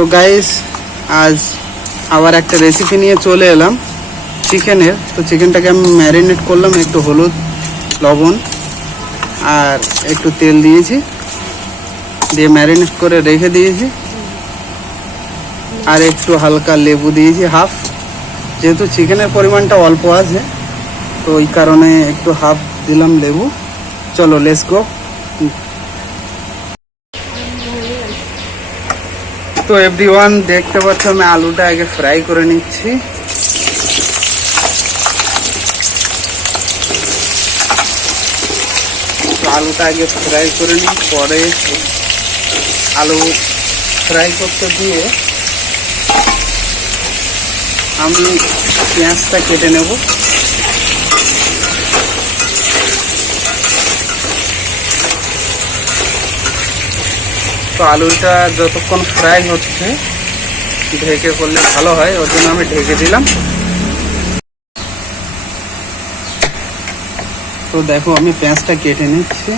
তো গাইস আজ আবার একটা রেসিপি নিয়ে চলে এলাম চিকেনের তো চিকেনটাকে আমি ম্যারিনেট করলাম, একটু হলুদ, লবণ, আর একটু তেল দিয়েছি। দিয়ে ম্যারিনেট করে রেখে দিয়েছি। আর একটু হালকা লেবু দিয়েছি হাফ যেহেতু চিকেনের পরিমাণটা অল্প আছে, তো ওই কারণে একটু হাফ দিলাম লেবু। চলো লেস গো তো এভরিওয়ান দেখতে পাচ্ছ, আমি আলুটা আগে ফ্রাই করে নিচ্ছি। আলুটা আগে ফ্রাই করে নিই, পরে আলু ফ্রাই করতে দিয়ে আমি পেঁয়াজটা কেটে নেব। তো আলুটা যতক্ষণ ফ্রাই হচ্ছে, ঢেকে করলে ভালো হয়, ওর জন্য আমি ঢেকে দিলাম। তো দেখো, আমি পেঁয়াজটা কেটে নিচ্ছি।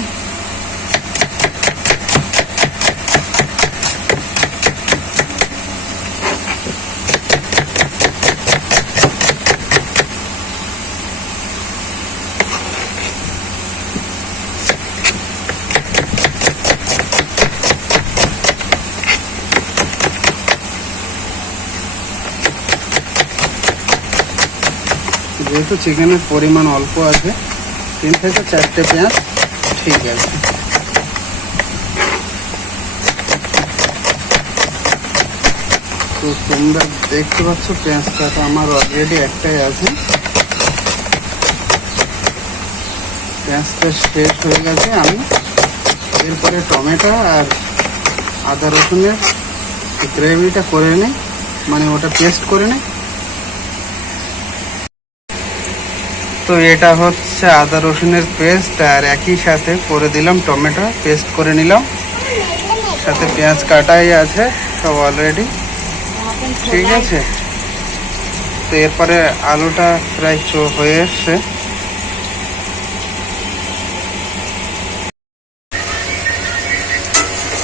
যেহেতু চিকেনের পরিমাণ অল্প আছে, তিন থেকে চারটে পেঁয়াজ ঠিক আছে। তো তোমরা দেখতে পাচ্ছ পেঁয়াজটা তো আমার অলরেডি একটাই আছে। পেঁয়াজটা শেষ হয়ে গেছে আমি। এরপরে টমেটো আর আদা রসুনের গ্রেভিটা করে নিই মানে ওটা পেস্ট করে নিই। তো এটা হচ্ছে আদা রসুনের পেস্ট আর একই সাথে করে দিলাম টমেটো, পেস্ট করে নিলাম। সাথে পেঁয়াজ কাটাই আছে, সব অলরেডি ঠিক আছে? তো এরপরে আলুটা প্রায় চো হয়ে এসছে।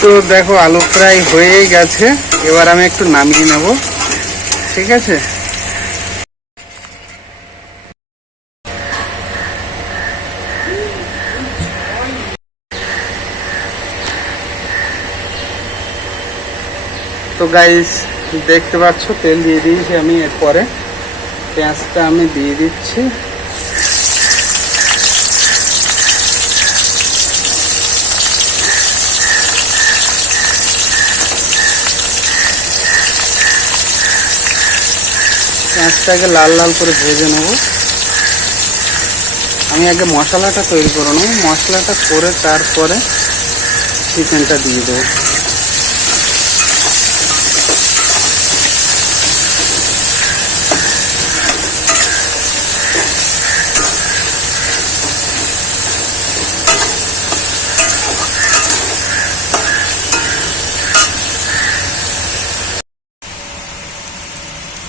তো দেখো, আলু প্রায় হয়েই গেছে। এবার আমি একটু নামিয়ে নেব। ঠিক আছে? তো গাইস দেখতে পাচ্ছ, তেল দিয়ে দিয়েছি আমি এরপরে। পেঁয়াজটা আমি দিয়ে দিচ্ছি। পেঁয়াজটাকে লাল লাল করে ভেজে নেব। আমি আগে মশলাটা তৈরি করে নেব। মশলাটা করে তারপরে চিকেনটা দিয়ে দেবো।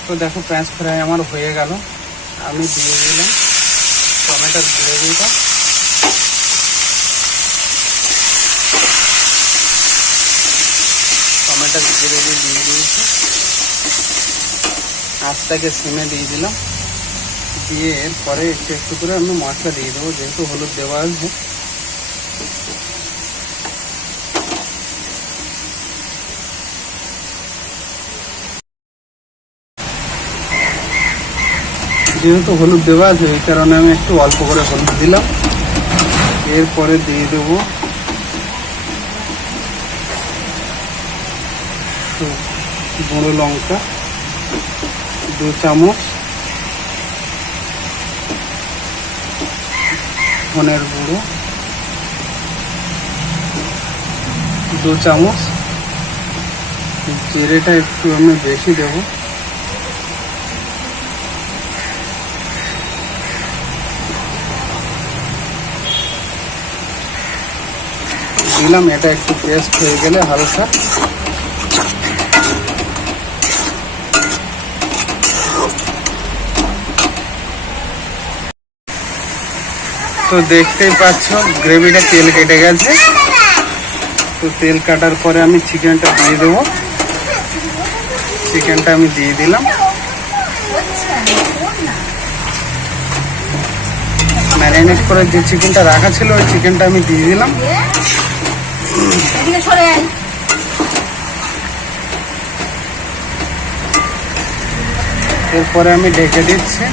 তো দেখো পেঁয়াজ ফ্রাই আমার হয়ে গেল। আমি দিয়ে দিলাম। টমেটোর গ্রেভিটা টমেটোর গ্রেভি দিয়ে দিয়েছি। আঁচটাকে সিমে দিয়ে দিলাম। দিয়ে পরে একটু একটু করে আমি মশলা দিয়ে দেবো। যেহেতু হলুদ দেওয়া আছে যেহেতু হলুদ দেওয়া আছে, এই কারণে আমি একটু অল্প করে হলুদ দিলাম। এরপরে দিয়ে দেবো গুঁড়ো লঙ্কা, দু চামচ ধনের গুঁড়ো, দু চামচ জিরেটা একটু আমি বেশি দেবো। দিলাম, এটা একটু পেস্ট হয়ে গেলে হালকা। তো দেখতেই পাচ্ছ, গ্রেভিটা তেল কেটে গেছে। তো তেল কাটার পরে আমি চিকেনটা দিয়ে দেবো। চিকেনটা আমি দিয়ে দিলাম। ম্যারিনেট করে যে চিকেনটা রাখা ছিল, ওই চিকেনটা আমি দিয়ে দিলাম। এদিকে সরেন। এরপরে আমি ডেকে দিচ্ছি।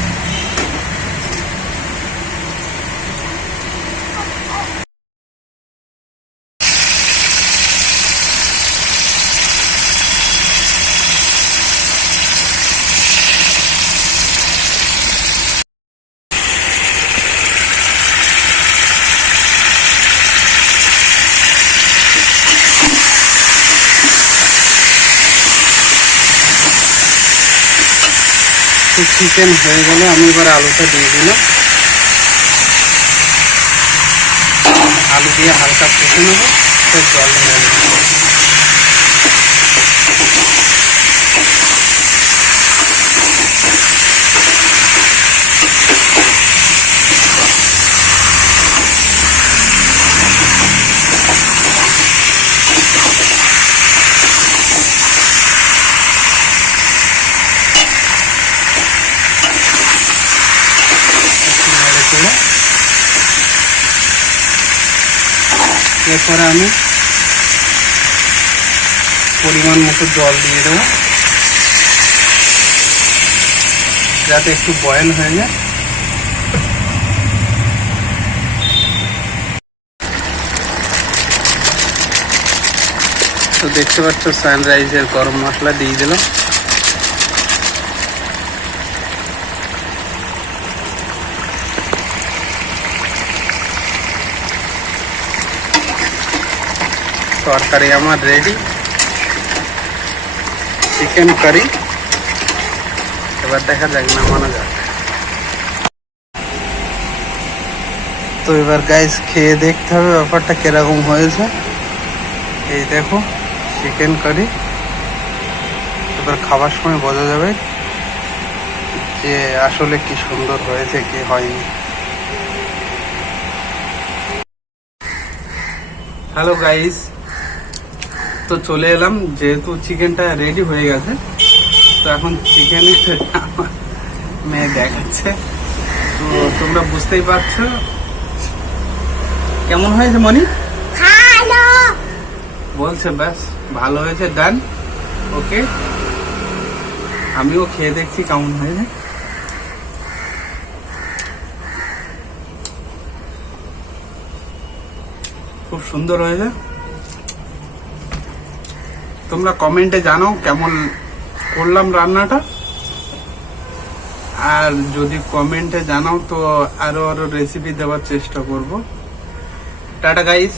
চিকেন হয়ে গেলে আমি এবার আলুটা দিয়ে দিলাম আলু দিয়ে হালকা ফুটে নেব তো জল দিয়ে দেবো। এরপরে আমি পরিমাণ মতো জল দিয়ে দেবো। যাতে একটু বয়েল হয়ে যায়। তো দেখতে পাচ্ছ সানরাইজের গরম মশলা দিয়ে দিলাম। তরকারি আমার রেডি চিকেন কারি এবার দেখা যাক নামানো যাক। তো এবার গাইস খেয়ে দেখতে হবে ব্যাপারটা কীরকম হয়েছে। এই দেখো চিকেন কারি এবার খাবার সময় বোঝা যাবে যে আসলে কি সুন্দর হয়েছে, কি হয়নি। হ্যালো গাইস তো চলে এলাম যেহেতু চিকেনটা রেডি হয়ে গেছে তো এখন আমার মেয়ে দেখাচ্ছে। তো তোমরা বুঝতেই পারছ। কেমন হয়েছে মনি? বলছে ব্যাস ভালো হয়েছে ডান ওকে আমিও খেয়ে দেখছি কেমন হয়েছে। খুব সুন্দর হয়েছে। তোমরা কমেন্টে জানাও কেমন করলাম রান্নাটা। আর যদি কমেন্টে জানাও তো আরও আরও রেসিপি দেওয়ার চেষ্টা করব। Tata guys